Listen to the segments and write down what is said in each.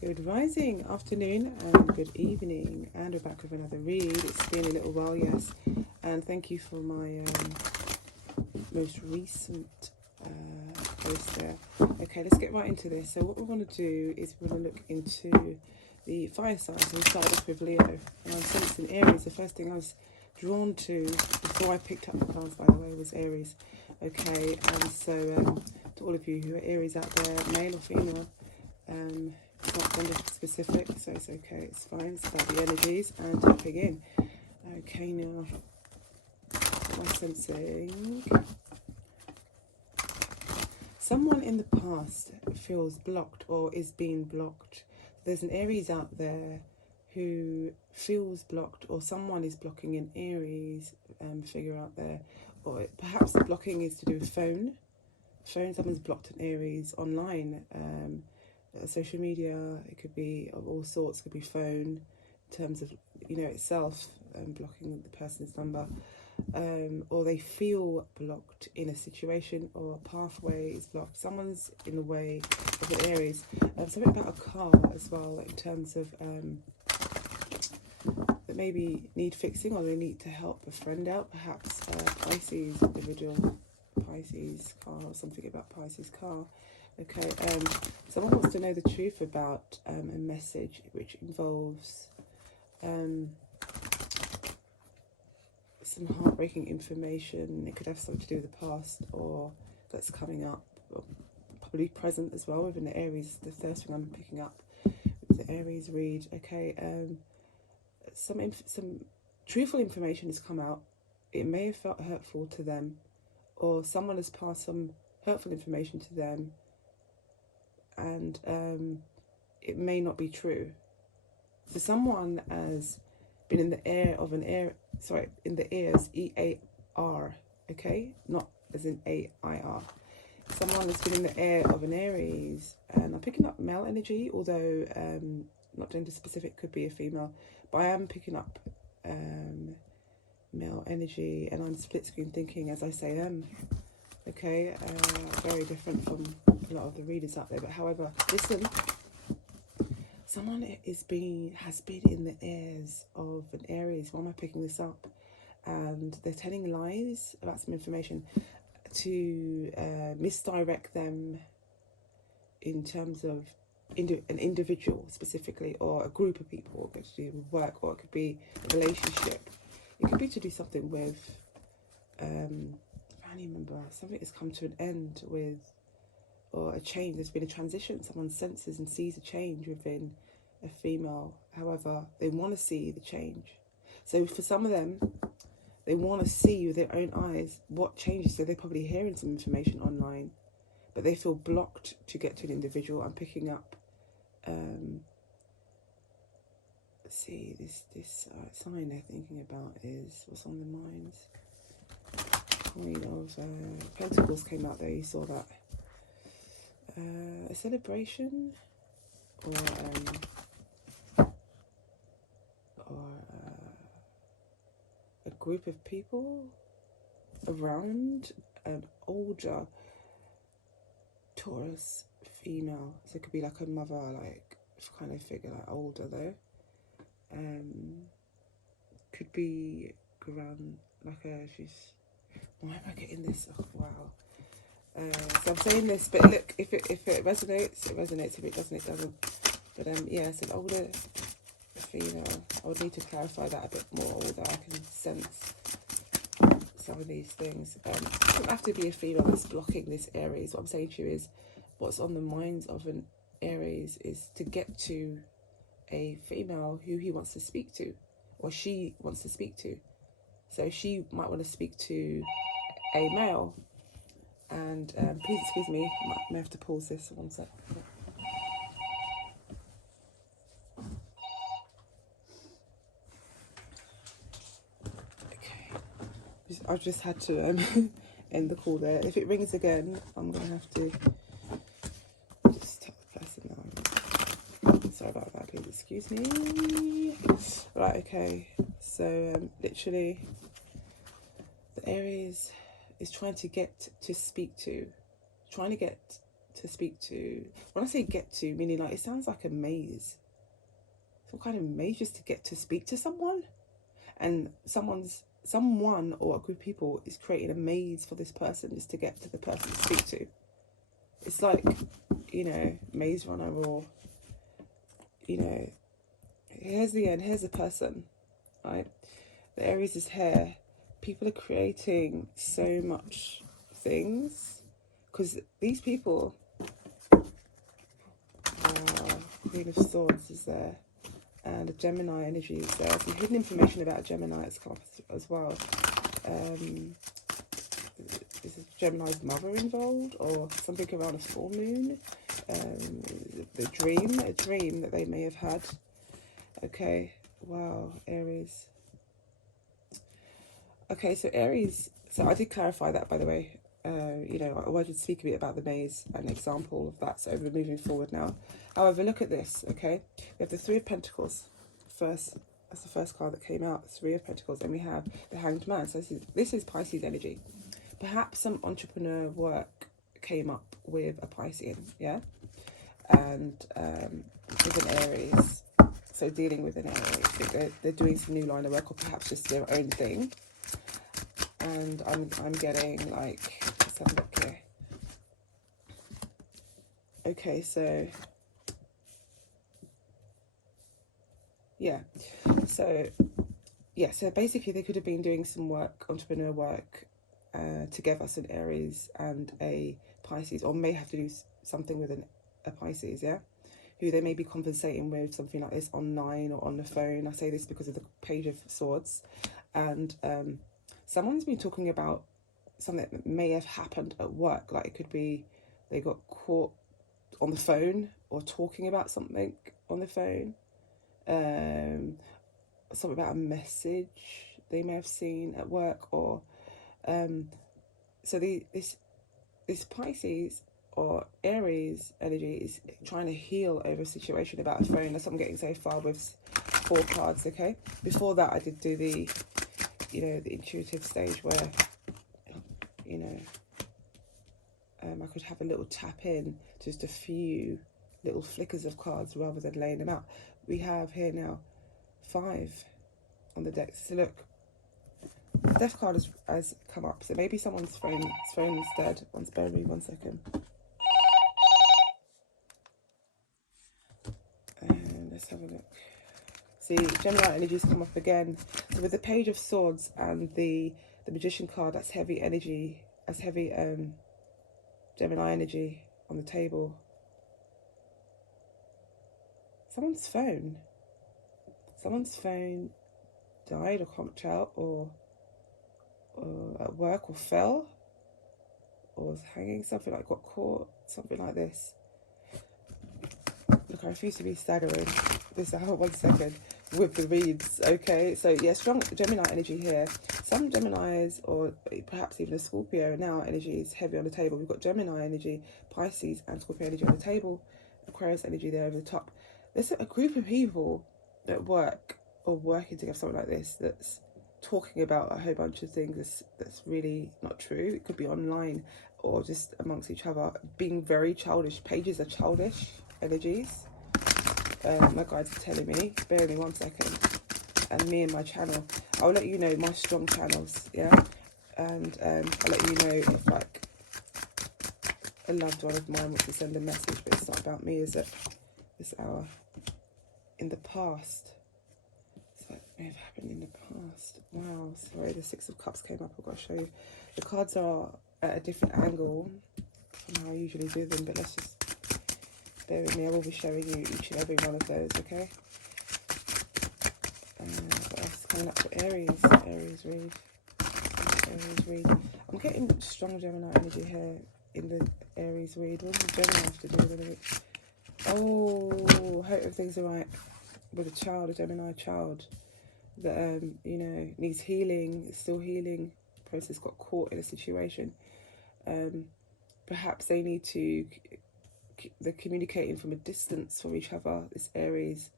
Good rising, afternoon, and good evening. And we're back with another read. It's been a little while, yes. And thank you for my most recent post there. Okay, let's get right into this. So what we want to do is we're going to look into the fire signs. So we started off with Leo. And I'm sensing Aries. The first thing I was drawn to before I picked up the cards, by the way, was Aries. Okay, and so to all of you who are Aries out there, male or female, it's not gender specific, so it's okay, it's fine. It's about the energies and tapping in. Okay, now, what am I sensing? Someone in the past feels blocked or is being blocked. There's an Aries out there who feels blocked, or someone is blocking an Aries figure out there. Or perhaps the blocking is to do with phone. Someone's blocked an Aries online. Social media, it could be of all sorts, it could be phone, in terms of, itself, blocking the person's number, or they feel blocked in a situation, or a pathway is blocked. Someone's in the way of an Aries. Something about a car as well, in terms of that maybe need fixing, or they need to help a friend out, perhaps Pisces individual, Pisces car, or something about Pisces car. Okay, someone wants to know the truth about a message which involves some heartbreaking information. It could have something to do with the past, or that's coming up, or probably present as well within the Aries. The first thing I'm picking up with the Aries read. Okay, some truthful information has come out. It may have felt hurtful to them, or someone has passed some hurtful information to them, and it may not be true. So someone has been in the air of in the ears, E-A-R, okay, not as in A-I-R. Someone has been in the air of an Aries, and I'm picking up male energy, although not gender specific, could be a female, but I am picking up male energy, and I'm split screen thinking as I say them. Okay, very different from a lot of the readers out there, but however, listen, someone has been in the ears of an Aries. Why am I picking this up? And they're telling lies about some information to misdirect them in terms of an individual specifically, or a group of people. It could do with work, or it could be a relationship. It could be to do something with family member. Something has come to an end with, or a change. There's been a transition. Someone senses and sees a change within a female. However, they want to see the change. So for some of them, they want to see with their own eyes what changes. So they're probably hearing some information online, but they feel blocked to get to an individual. I'm picking up, let's see, this sign they're thinking about is, what's on the minds? Queen of Pentacles came out there, you saw that. A celebration, or a group of people around an older Taurus female. So it could be like a mother, like kind of figure, like older though. Could be like she's. Why am I getting this? Oh wow. So I'm saying this, but look, if it resonates, it resonates. If it doesn't, it doesn't. But yeah, it's an older female. I would need to clarify that a bit more, although I can sense some of these things. It doesn't have to be a female that's blocking this Aries. What I'm saying to you is, what's on the minds of an Aries is to get to a female who he wants to speak to, or she wants to speak to. So she might want to speak to a male. And please excuse me, I may have to pause this 1 sec. Okay, I've just had to end the call there. If it rings again, I'm gonna have to just tell the person now. Sorry about that, please excuse me. Right, okay, so literally the Aries is trying to get to speak to, trying to get to speak to. When I say get to, meaning like it sounds like a maze. Some kind of maze just to get to speak to someone. And someone or a group of people is creating a maze for this person just to get to the person to speak to. It's like, you know, Maze Runner, or, you know, here's the end, here's the person, right? The Aries is here. People are creating so much things because these people, Queen of Swords is there, and the Gemini energy is there. Some hidden information about Gemini has come up as well. Is Gemini's mother involved, or something around a full moon? A dream that they may have had. Okay, wow, Aries. Okay, so Aries, so I did clarify that, by the way. You know, I wanted to speak a bit about the maze, an example of that, so we're moving forward now. However, look at this, okay? We have the Three of Pentacles first. That's the first card that came out, Three of Pentacles, and we have the Hanged Man. So this is Pisces energy. Perhaps some entrepreneur work came up with a Piscean, yeah? And with an Aries, so dealing with an Aries, they're doing some new line of work, or perhaps just their own thing. And I'm getting like, let's have a look here. Okay, so yeah, so basically they could have been doing some work, entrepreneur work, together, so an Aries and a Pisces, or may have to do something with a Pisces, yeah, who they may be conversating with, something like this online or on the phone. I say this because of the Page of Swords, and someone's been talking about something that may have happened at work. Like it could be they got caught on the phone or talking about something on the phone, something about a message they may have seen at work, or so this Pisces or Aries energy is trying to heal over a situation about a phone. That's what I'm getting so far with 4 cards. Okay, before that I did do the, you know, the intuitive stage where, you know, I could have a little tap in, just a few little flickers of cards rather than laying them out. We have here now 5 on the deck. So look, the Death card has come up. So maybe someone's phone is dead. Spare me 1 second. And let's have a look. See, Gemini energies come up again. So with the Page of Swords and the Magician card, that's heavy energy. That's heavy Gemini energy on the table. Someone's phone died or can't tell, or at work, or fell, or was hanging, something like got caught, something like this. Look, I refuse to be staggering this out. 1 second with the reads. Okay, so yeah, strong Gemini energy here. Some Geminis, or perhaps even a Scorpio now, energy is heavy on the table. We've got Gemini energy, Pisces and Scorpio energy on the table, Aquarius energy there over the top. There's a group of people at work or working together, something like this, that's talking about a whole bunch of things that's really not true. It could be online or just amongst each other, being very childish. Pages are childish energies. My guides are telling me, bear me 1 second, and me and my channel, I'll let you know my strong channels, yeah, and I'll let you know if like a loved one of mine wants to send a message, but it's not about me, is it? This hour. In the past, so it may have happened in the past. Wow, sorry, the 6 of Cups came up. I've got to show you. The cards are at a different angle from how I usually do them, but let's just bear with me. I will be showing you each and every one of those, okay? What else is coming up for Aries? Aries read. I'm getting strong Gemini energy here in the Aries read. What does Gemini have to do with it? Oh, I hope everything's alright with a child, a Gemini child that you know, needs healing, still healing process, got caught in a situation. Perhaps they need to, they're communicating from a distance from each other, this Aries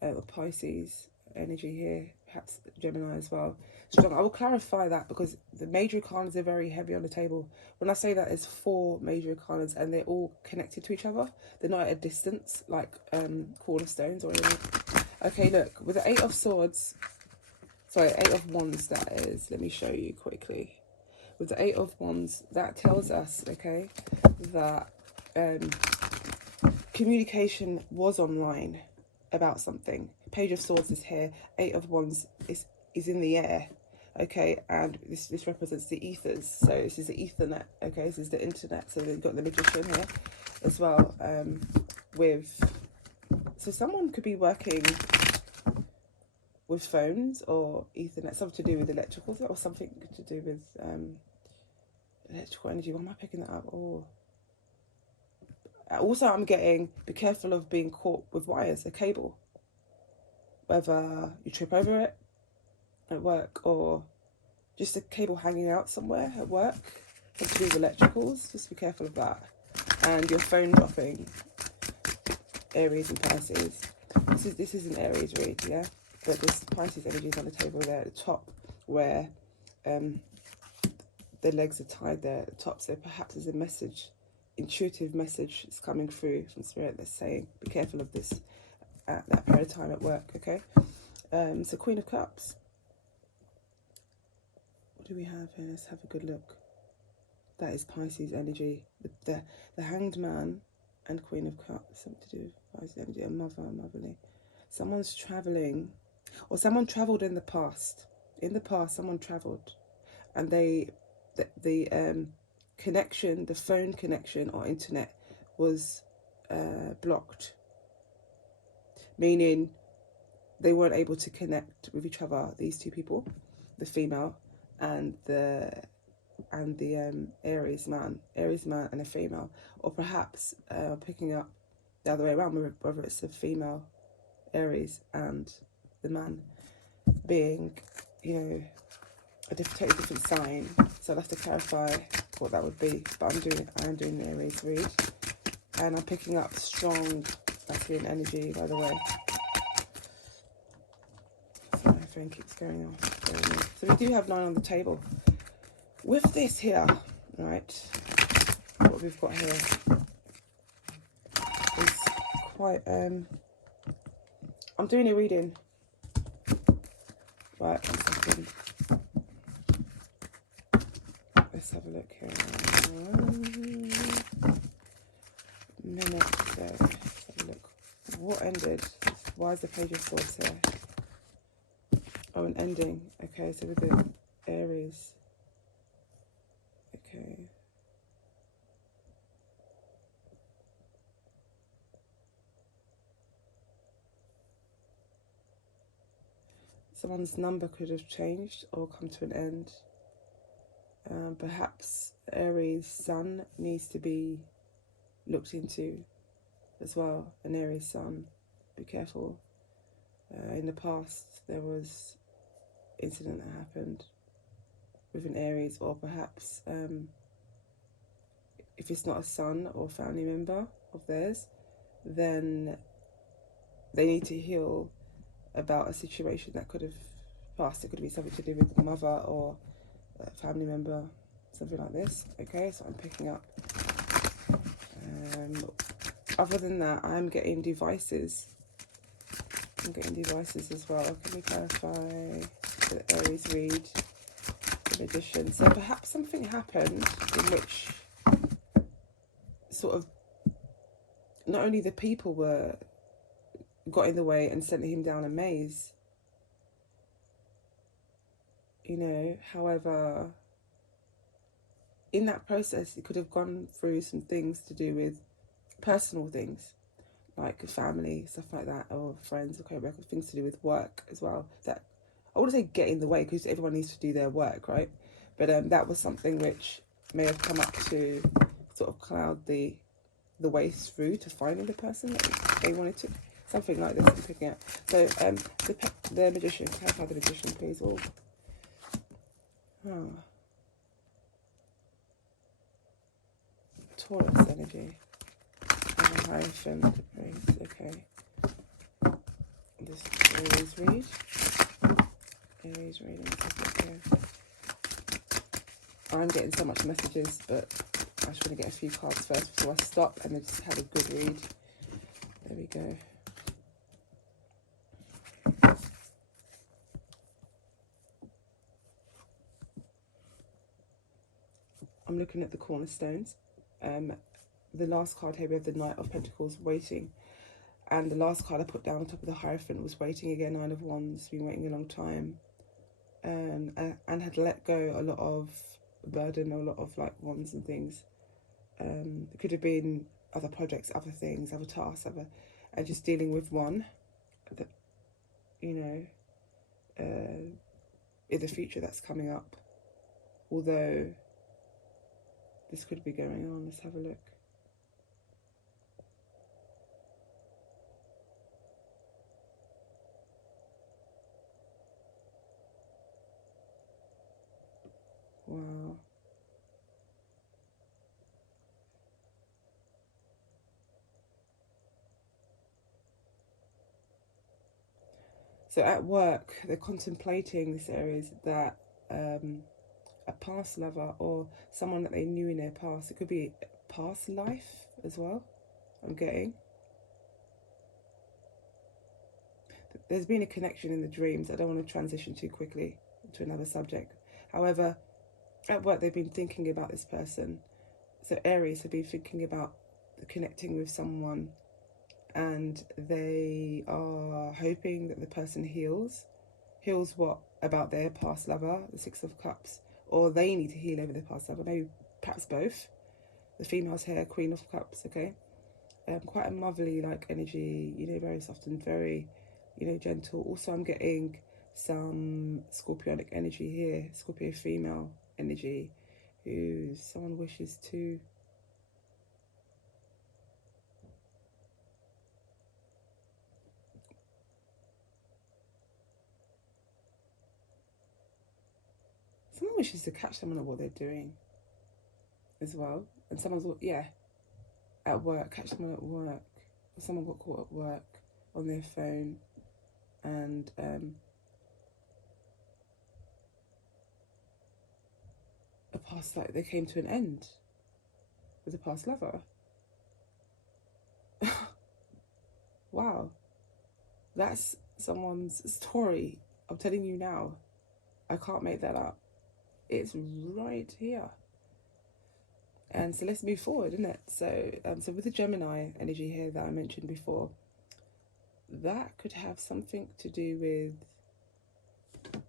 or Pisces, energy here, perhaps Gemini as well. Strong. I will clarify that because the major arcanas are very heavy on the table. When I say that, there's 4 major arcanas and they're all connected to each other. They're not at a distance like cornerstones or anything. Okay, look, with the 8 of Swords, sorry, 8 of Wands that is, let me show you quickly. With the 8 of Wands, that tells us, okay, that communication was online about something. Page of Swords is here, 8 of Wands is in the air, okay, and this represents the ethers. So this is the Ethernet, okay, this is the internet. So we've got the Magician here as well, so someone could be working with phones or Ethernet, something to do with electricals, or something to do with electrical energy. Why am I picking that up? Oh, also I'm getting, be careful of being caught with wires, a cable, whether you trip over it at work or just a cable hanging out somewhere at work, something to do with electricals. Just be careful of that. And your phone dropping, Aries and Pisces. This is an Aries read, yeah, but this Pisces energy is on the table there at the top, where the legs are tied there at the top. So perhaps there's a message, intuitive message is coming through from Spirit that's saying, be careful of this at that period of time at work, okay? So Queen of Cups. What do we have here? Let's have a good look. That is Pisces energy. The Hanged Man and Queen of Cups, something to do with Pisces energy, a motherly. Someone's traveling, or someone traveled in the past. In the past, someone traveled, and the connection, the phone connection or internet was blocked, meaning they weren't able to connect with each other. These 2 people, the female and the Aries man and a female, or perhaps picking up the other way around, whether it's a female Aries and the man being, you know, a different sign. So I'll have to clarify what that would be. But I am doing the Aries read, and I'm picking up strong masculine energy, by the way. So my phone keeps going off. So we do have 9 on the table. With this here, right, what we've got here is quite, I'm doing a reading, right, 1 second, let's have a look here, minute, so let's have a look, what ended, why is the Page of Swords here, oh, an ending, okay, so with the Aries, okay. Someone's number could have changed or come to an end. Perhaps Aries sun needs to be looked into as well. An Aries sun, be careful. In the past, there was incident that happened with an Aries, or perhaps if it's not a son or family member of theirs, then they need to heal about a situation that could have passed. It could be something to do with the mother or a family member, something like this. Okay, so I'm picking up. Other than that, I'm getting devices. I'm getting devices as well. Can we clarify the Aries read, the Magician? So perhaps something happened in which sort of not only the people got in the way and sent him down a maze, you know, however, in that process, he could have gone through some things to do with personal things, like family, stuff like that, or friends, okay, things to do with work as well. That, I wouldn't say get in the way, because everyone needs to do their work, right? But that was something which may have come up to sort of cloud the way through to finding the person that they wanted to. Something like this I'm picking up. So the Magician, clarify the Magician, please. Oh. Taurus energy. Hierophant, okay. This Aries read. Aries reading. I'm getting so much messages, but I just want to get a few cards first before I stop and then just have a good read. There we go. I'm looking at the cornerstones. The last card here, we have the Knight of Pentacles, waiting. And the last card I put down on top of the Hierophant was waiting again, Nine of Wands, been waiting a long time. And had let go a lot of burden, a lot of like wands and things. It could have been other projects, other things, other tasks, and just dealing with one that, you know, in the future that's coming up. Although this could be going on. Let's have a look. Wow. So at work, they're contemplating this Aries that a past lover or someone that they knew in their past, it could be past life as well, I'm getting. There's been a connection in the dreams. I don't want to transition too quickly to another subject. However, at work, they've been thinking about this person. So Aries have been thinking about connecting with someone, and they are hoping that the person heals. Heals what about their past lover, the Six of Cups, or they need to heal over their past lover, maybe perhaps both. The female's here, Queen of Cups, okay? Quite a motherly like energy, you know, very soft and very, you know, gentle. Also, I'm getting some Scorpionic energy here, Scorpio female energy, who someone wishes to catch someone at what they're doing as well. And someone's, yeah, at work, catch someone at work. Someone got caught at work on their phone, and a past, like they came to an end with a past lover. Wow, that's someone's story. I'm telling you now, I can't make that up. It's right here. And so let's move forward, isn't it? So, so with the Gemini energy here that I mentioned before, that could have something to do with,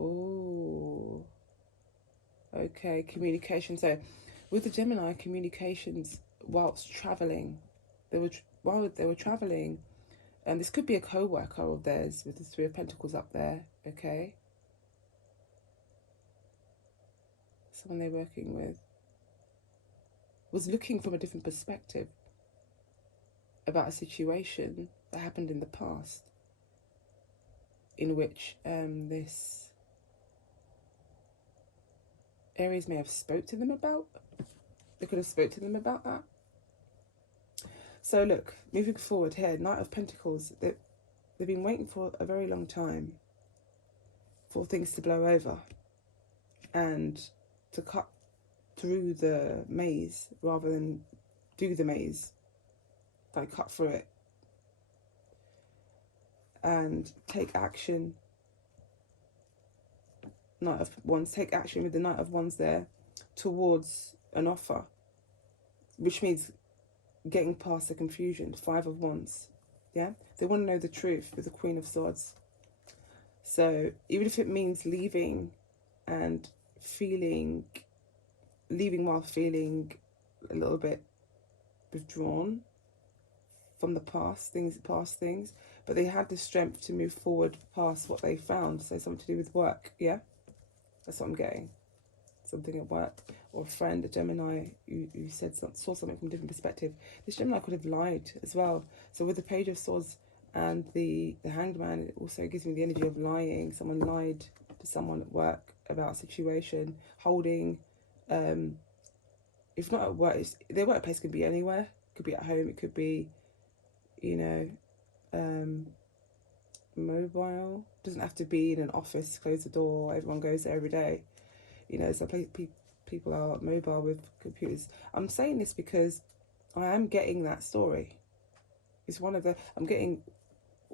oh, okay, communication. So with the Gemini, communications whilst traveling, while they were traveling, and this could be a co-worker of theirs with the Three of Pentacles up there, okay? Someone they're working with was looking from a different perspective about a situation that happened in the past, in which this Aries may have spoke to them about. They could have spoke to them about that. So look, moving forward here, Knight of Pentacles, they've been waiting for a very long time for things to blow over and to cut through the maze rather than do the maze, like cut through it and take action. Knight of Wands, take action with the Knight of Wands there towards an offer, which means getting past the confusion. Five of Wands, yeah? They want to know the truth with the Queen of Swords. So even if it means leaving and leaving while feeling a little bit withdrawn from the past things, but they had the strength to move forward past what they found. So something to do with work, yeah? That's what I'm getting. Something at work, or a friend, a Gemini, who saw something from a different perspective. This Gemini could have lied as well. So with the Page of Swords and the Hanged Man, it also gives me the energy of lying. Someone lied to someone at work about a situation, holding, if not at work, their workplace could be anywhere. It could be at home, it could be you know, mobile. Doesn't have to be in an office, close the door, everyone goes there every day. You know, so people are mobile with computers. I'm saying this because I am getting that story. It's one of the, I'm getting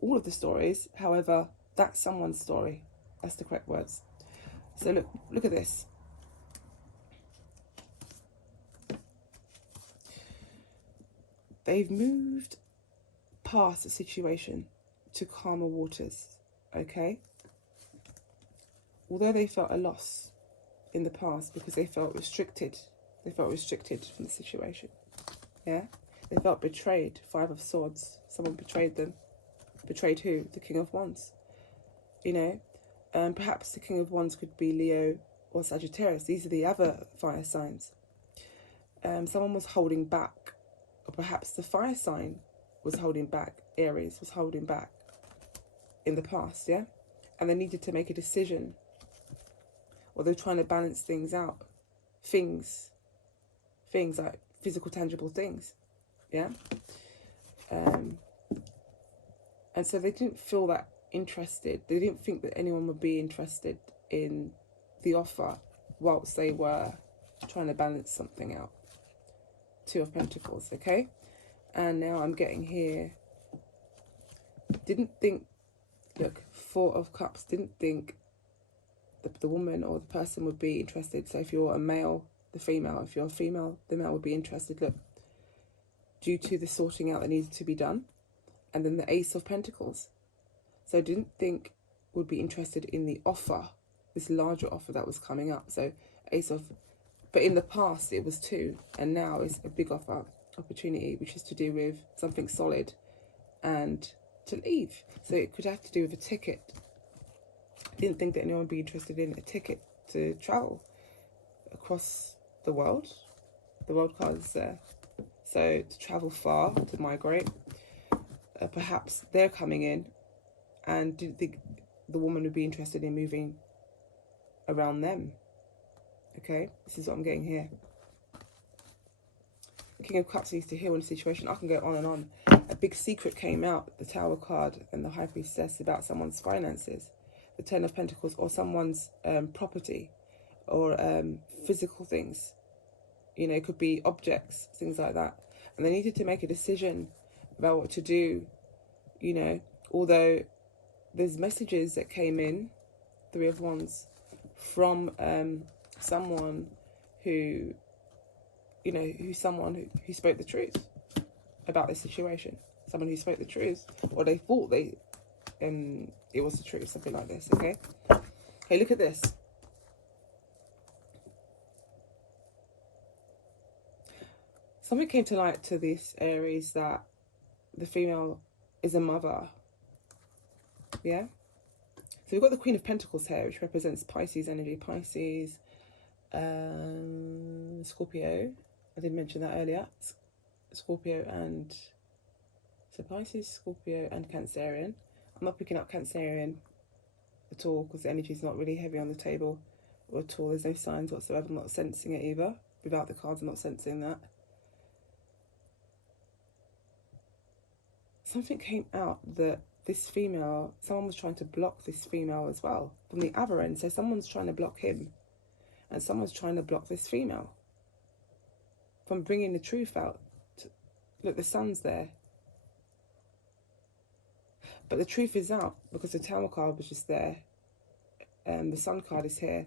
all of the stories. However, that's someone's story. That's the correct words. So look at this. They've moved past the situation to calmer waters, okay? Although they felt a loss in the past because they felt restricted. They felt restricted from the situation, yeah? They felt betrayed. 5 of Swords. Someone betrayed them. Betrayed who? The King of Wands. You know, perhaps the King of Wands could be Leo or Sagittarius. These are the other fire signs. Someone was holding back, or perhaps the fire sign was holding back. Aries was holding back in the past, yeah? And they needed to make a decision, or they're trying to balance things out. Things like physical, tangible things, yeah? And so they didn't feel that interested. They didn't think that anyone would be interested in the offer whilst they were trying to balance something out. 2 of Pentacles, okay? And now I'm getting here, didn't think, look, 4 of Cups, didn't think the woman or the person would be interested. So if you're a male, the female. If you're a female, the male would be interested, look, due to the sorting out that needed to be done. And then the Ace of Pentacles. So didn't think would be interested in the offer, this larger offer that was coming up. So Ace of, but in the past it was 2, and now it's a big offer, opportunity, which is to do with something solid and to leave. So it could have to do with a ticket. Didn't think that anyone would be interested in a ticket to travel across the world. The world card is there. So to travel far, to migrate. Perhaps they're coming in and didn't think the woman would be interested in moving around them. Okay, this is what I'm getting here. King of Cups needs to heal in a situation. I can go on and on. A big secret came out, the Tower card and the High Priestess, about someone's finances. The 10 of Pentacles, or someone's property, or physical things. You know, it could be objects, things like that. And they needed to make a decision about what to do, you know, although there's messages that came in, 3 of Wands, from someone who, you know, who spoke the truth about this situation. Someone who spoke the truth, or they thought it was the truth, something like this, okay? Okay, look at this. Something came to light to this Aries, that the female is a mother, yeah? So we've got the Queen of Pentacles here, which represents Pisces energy. Pisces, Scorpio. I did mention that earlier. Scorpio and... So Pisces, Scorpio and Cancerian. I'm not picking up Cancerian at all because the energy is not really heavy on the table or at all. There's no signs whatsoever. I'm not sensing it either. Without the cards, I'm not sensing that. Something came out that this female, someone was trying to block this female as well from the other end. So someone's trying to block him and someone's trying to block this female from bringing the truth out. Look, the sun's there. But the truth is out because the Tower card was just there. The Sun card is here.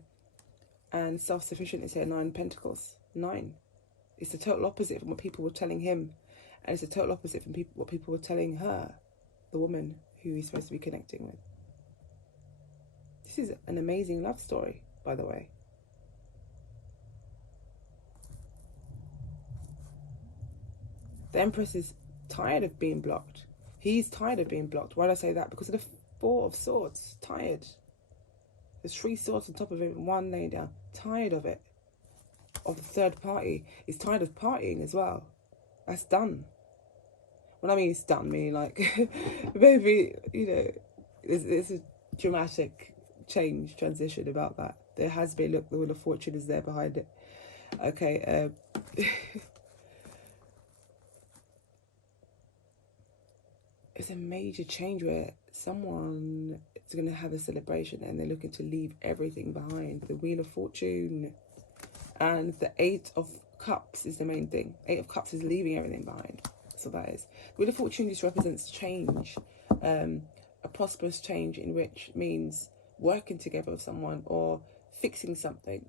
And self-sufficient is here, 9 Pentacles. 9. It's the total opposite from what people were telling him. And it's the total opposite from what people were telling her, the woman who he's supposed to be connecting with. This is an amazing love story, by the way. The Empress is tired of being blocked. He's tired of being blocked. Why do I say that? Because of the 4 of Swords. Tired. There's 3 swords on top of him, 1 laying down. Tired of it. Of the third party. He's tired of partying as well. That's done. When I mean it's done, meaning like, maybe, you know, there's a dramatic change, transition about that. There has been, look, the Wheel of Fortune is there behind it. Okay, it's a major change where someone is going to have a celebration and they're looking to leave everything behind. The Wheel of Fortune and the Eight of Cups is the main thing. Eight of Cups is leaving everything behind. That's what that is. Wheel of Fortune just represents change, a prosperous change, in which means working together with someone or fixing something,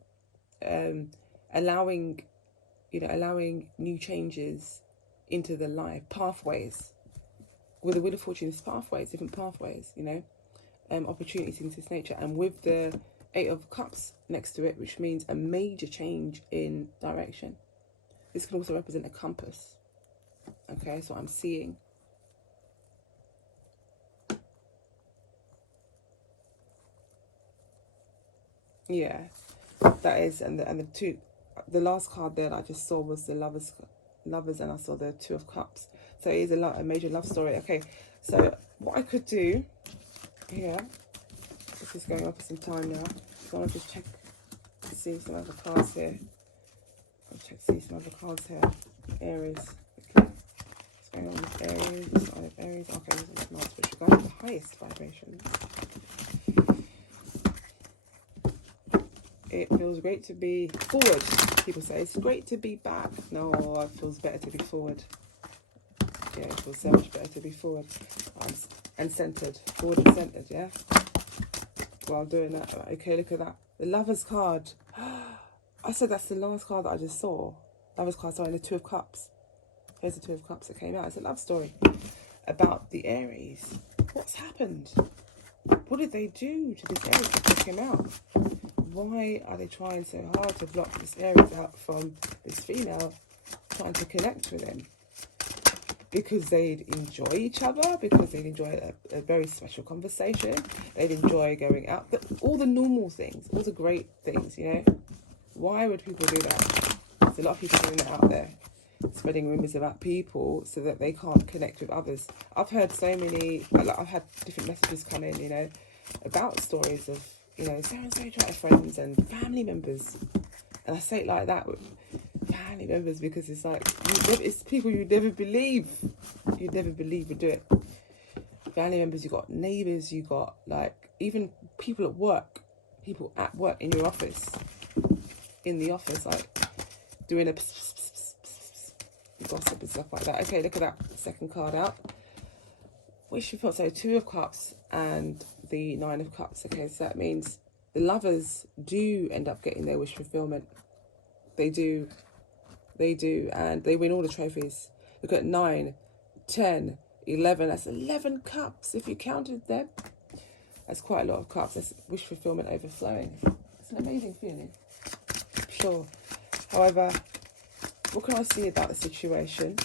allowing new changes into the life, pathways. With the Wheel of Fortune, it's pathways, different pathways, opportunities into this nature. And with the Eight of Cups next to it, which means a major change in direction. This can also represent a compass. Okay, so I'm seeing. Yeah, that is, and the last card there that I just saw was the lovers, and I saw the Two of Cups. So it is a major love story. Okay, so what I could do here, this is going on for some time now. So I'll just check to see some other cards here. I'll check to see some other cards here. Aries. Okay. What's going on with Aries? The sign of Aries. Okay, this is nice, but you're going to the highest vibration. It feels great to be forward. People say it's great to be back. No, it feels better to be forward. Yeah, it feels so much better to be forward and centered. Forward and centered, yeah? While doing that. Okay, look at that. The Lover's card. I said that's the last card that I just saw. Lover's card, sorry, the Two of Cups. Here's the Two of Cups that came out. It's a love story about the Aries. What's happened? What did they do to this Aries that came out? Why are they trying so hard to block this Aries out from this female trying to connect with him? Because they'd enjoy each other, because they'd enjoy a very special conversation, they'd enjoy going out, all the normal things, all the great things, Why would people do that? There's a lot of people doing that out there, spreading rumours about people so that they can't connect with others. I've heard so many, I've had different messages come in, about stories of, so-and-so trying friends and family members. And I say it like that, family members, because it's like, it's people you'd never believe would do it. Family members, you got neighbours, you got even people at work in your office, like doing a gossip and stuff like that. Okay, look at that second card out. Wish fulfillment. So Two of Cups and the Nine of Cups. Okay, so that means the lovers do end up getting their wish fulfillment. They do, and they win all the trophies. Look at 9, 10, 11. That's 11 cups if you counted them. That's quite a lot of cups. That's wish fulfillment overflowing. It's an amazing feeling. Sure. However, what can I see about the situation?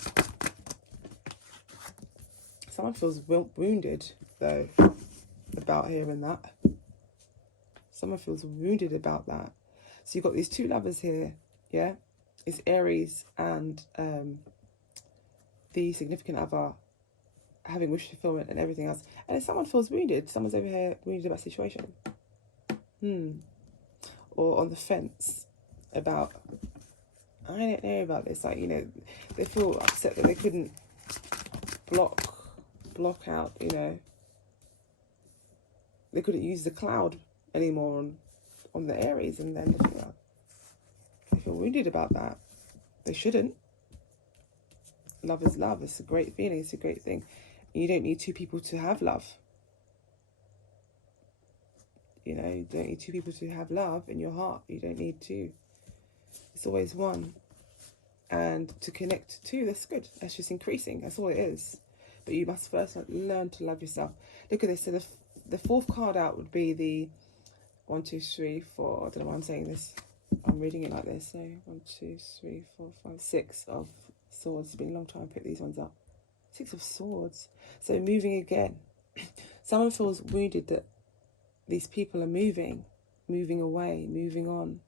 Someone feels wounded, though, about hearing that. Someone feels wounded about that. So you've got these two lovers here, yeah? It's Aries and the significant other having wish fulfillment and everything else. And if someone feels wounded, someone's over here wounded about the situation. Or on the fence about, I don't know about this. They feel upset that they couldn't block out, they couldn't use the cloud anymore on the Aries, and then they feel wounded about that. They shouldn't. Love is love. It's a great feeling. It's a great thing. You don't need two people to have love. You don't need two people to have love in your heart. You don't need two. It's always one. And to connect to, that's good. That's just increasing. That's all it is. But you must first learn to love yourself. Look at this. So the fourth card out would be the 1, 2, 3, 4. I don't know why I'm saying this. I'm reading it like this. So 1, 2, 3, 4, 5, 6 of Swords. It's been a long time to pick these ones up. 6 of Swords. So moving again. Someone feels wounded that these people are moving away, moving on.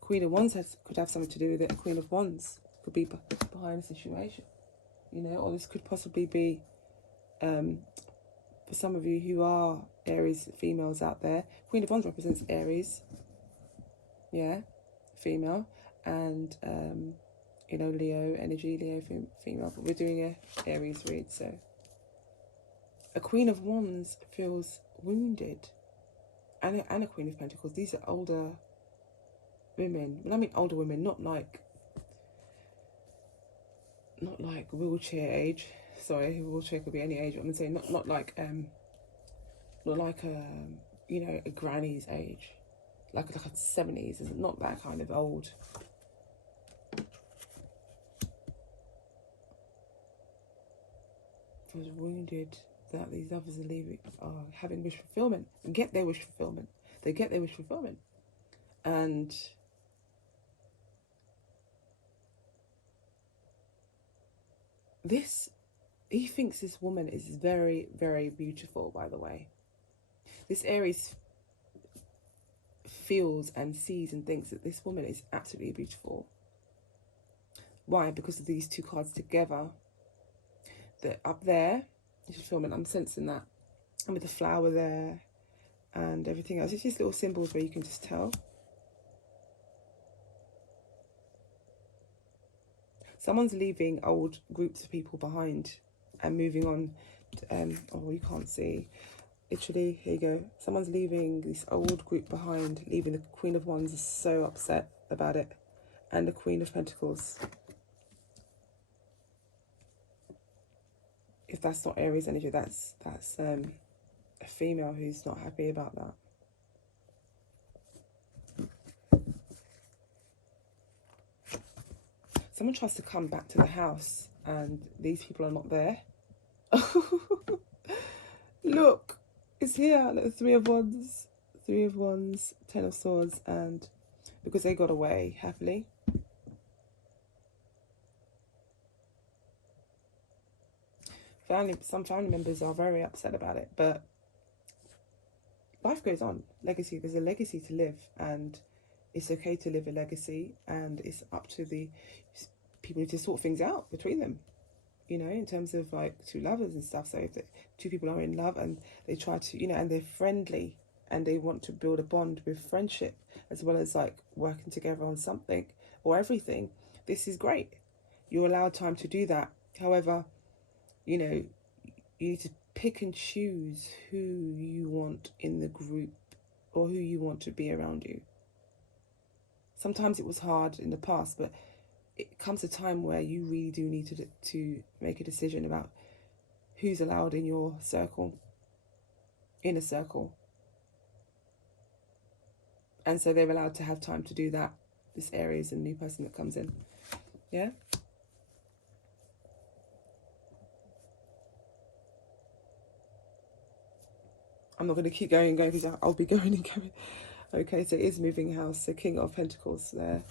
Queen of Wands could have something to do with it. Queen of Wands could be behind the situation, or this could possibly be, for some of you who are Aries females out there, Queen of Wands represents Aries, yeah, female, and, Leo energy, Leo female, but we're doing a Aries read, so A Queen of Wands feels wounded, and a Queen of Pentacles. These are older women. When I mean older women, not like wheelchair age. Sorry, wheelchair could be any age. I'm saying not like you know, a granny's age, like a 70s. It's not that kind of old. I was wounded that these others are having wish fulfillment, get their wish fulfillment. They get their wish fulfillment, and he thinks this woman is very, very beautiful. By the way, this Aries feels and sees and thinks that this woman is absolutely beautiful. Why? Because of these two cards together. That up there, wish fulfillment. I'm sensing that, and with the flower there and everything else. It's just little symbols where you can just tell. Someone's leaving old groups of people behind and moving on. Oh, you can't see. Literally, here you go. Someone's leaving this old group behind, leaving. The Queen of Wands is so upset about it. And the Queen of Pentacles. If that's not Aries energy, that's a female who's not happy about that. Someone tries to come back to the house and these people are not there. Look, it's here. Look, the Three of Wands, Ten of Swords, and because they got away happily. Some family members are very upset about it, but life goes on. Legacy, there's a legacy to live, and it's okay to live a legacy, and it's up to the people to sort things out between them, you know, in terms of like two lovers and stuff. So if the two people are in love and they try to, you know, and they're friendly and they want to build a bond with friendship as well as like working together on something or everything, this is great. You're allowed time to do that. However, you know, you need to pick and choose who you want in the group or who you want to be around you. Sometimes it was hard in the past, but it comes a time where you really do need to make a decision about who's allowed in your circle, inner circle. And so they're allowed to have time to do that. This Aries and new person that comes in. Yeah? I'm not going to keep going because I'll be going and going. Okay, so it is moving house. So King of Pentacles there.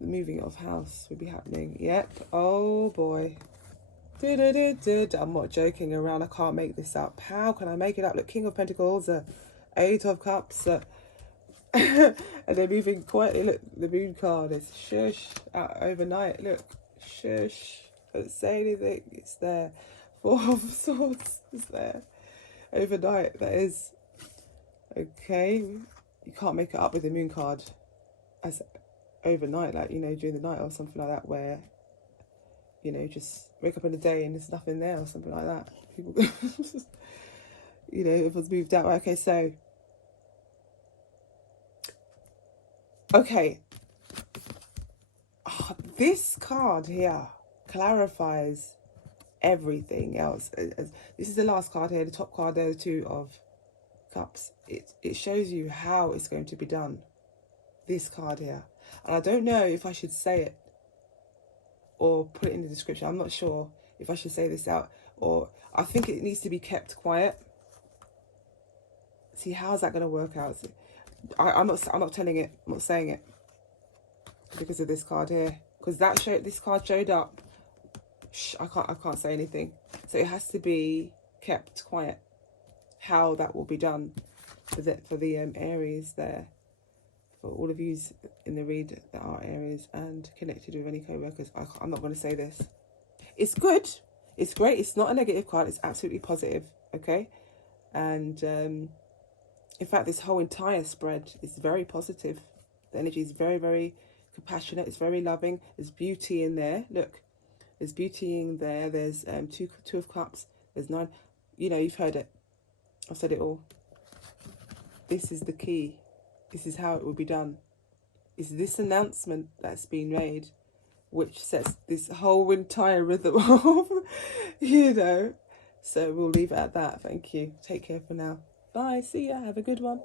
The moving of house will be happening. Yep. Oh boy. I'm not joking around. I can't make this up. How can I make it up? Look, King of Pentacles, Eight of Cups, and they're moving quietly. Look, the moon card is shush overnight. Look, shush. Don't say anything. It's there. Four of Swords is there. Overnight, that is. Okay. You can't make it up with the moon card as overnight, like, you know, during the night or something like that, where, you know, just wake up in the day and there's nothing there or something like that. People, you know, everyone's moved out. Okay, so, okay. Oh, this card here clarifies everything else. This is the last card here, the top card there, the Two of Cups. It shows you how it's going to be done. This card here. And I don't know if I should say it or put it in the description. I'm not sure if I should say this out, or I think it needs to be kept quiet. See, how's that going to work out? I'm not telling it. I'm not saying it because of this card here. Because this card showed up. Shh, I can't say anything. So it has to be kept quiet. How that will be done for the Aries there. For all of you in the read that are Aries and connected with any co-workers, I'm not going to say this. It's good. It's great. It's not a negative card. It's absolutely positive. Okay? And in fact, this whole entire spread is very positive. The energy is very, very compassionate. It's very loving. There's beauty in there. Look, there's beauty in there. There's two of Cups. There's 9. you know, you've heard it. I've said it all. This is the key. This is how it will be done. It's this announcement that's been made which sets this whole entire rhythm off, you know. So we'll leave it at that. Thank you. Take care for now. Bye. See ya. Have a good one.